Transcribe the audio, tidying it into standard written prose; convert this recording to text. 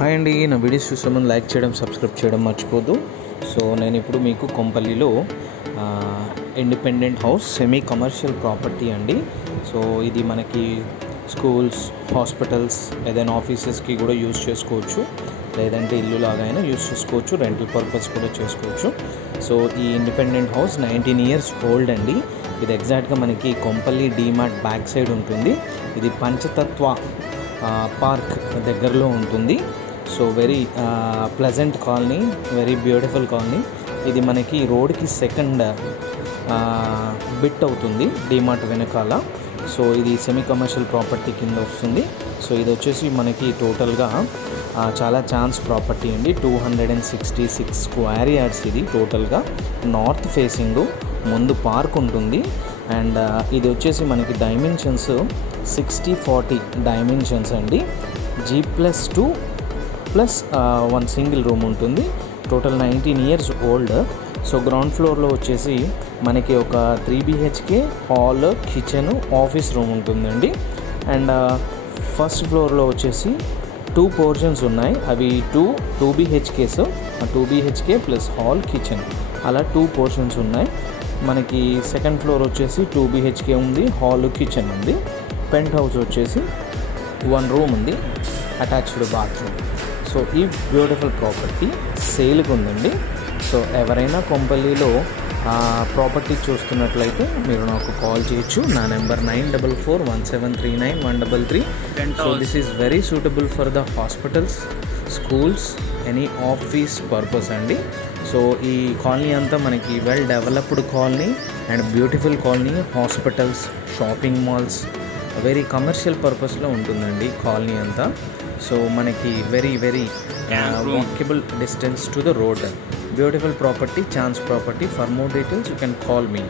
Hi అండి, నా videos చూసే ముందు లైక్ చేయడం, సబ్స్క్రైబ్ చేయడం మర్చిపోదు. సో నేను ఇప్పుడు మీకు కొంపల్లిలో independent house semi commercial property అండి. సో ఇది మనకి స్కూల్స్, హాస్పిటల్స్, ఏదైనా ఆఫీసెస్కి కూడా యూజ్ చేసుకోవచ్చు, లేదంటే ఇల్లు లాగైనా యూజ్ చేసుకోవచ్చు, రెంటల్ పర్పస్ కూడా చేసుకోవచ్చు. సో ఈ ఇండిపెండెంట్ హౌస్ 19 years ఓల్డ్ అండి. ఇది ఎగ్జాక్ట్గా మనకి కొంపల్లి డీమార్ట్ బ్యాక్ సైడ్ ఉంటుంది. ఇది పంచతత్వ పార్క్ దగ్గరలో ఉంటుంది. So very pleasant colony, very beautiful colony. ఇది మనకి రోడ్కి సెకండ్ బిట్ అవుతుంది డీమార్ట్ వెనకాల. సో ఇది సెమీ కమర్షియల్ ప్రాపర్టీ కింద వస్తుంది. సో ఇది వచ్చేసి మనకి టోటల్గా చాలా ఛాన్స్ ప్రాపర్టీ అండి. 266 స్క్వేర్ యార్డ్స్ ఇది టోటల్గా. నార్త్ ఫేసింగ్, ముందు పార్క్ ఉంటుంది. అండ్ ఇది వచ్చేసి మనకి డైమెన్షన్స్ 60-40 డైమెన్షన్స్ అండి. G+2 ప్లస్ 1 సింగిల్ రూమ్ ఉంటుంది. Total 19 years old. So ground ఫ్లోర్లో వచ్చేసి మనకి ఒక 3 BHK hall, kitchen, office room ఉంటుందండి. అండ్ ఫస్ట్ ఫ్లోర్లో వచ్చేసి 2 పోర్షన్స్ ఉన్నాయి. అవి 2 BHKs, 2 BHK plus hall, kitchen, అలా 2 పోర్షన్స్ ఉన్నాయి. మనకి సెకండ్ ఫ్లోర్ వచ్చేసి 2 BHK ఉంది, హాల్, కిచెన్ ఉంది. పెంట్ హౌస్ వచ్చేసి 1 రూమ్ ఉంది, అటాచ్డ్ బాత్రూమ్. సో ఈ బ్యూటిఫుల్ ప్రాపర్టీ సేల్కి ఉందండి. సో ఎవరైనా కొంపల్లిలో ప్రాపర్టీ చూస్తున్నట్లయితే మీరు నాకు కాల్ చేయొచ్చు. నా number 9441739133. So this is very suitable for the hospitals, schools, any office purpose అండి. సో ఈ కాలనీ అంతా మనకి well developed colony and beautiful colony. Hospitals, shopping malls, very commercial పర్పస్లో ఉంటుందండి కాలనీ అంతా. సో మనకి very walkable distance to the road. Beautiful property, chance property. For more details you can call me.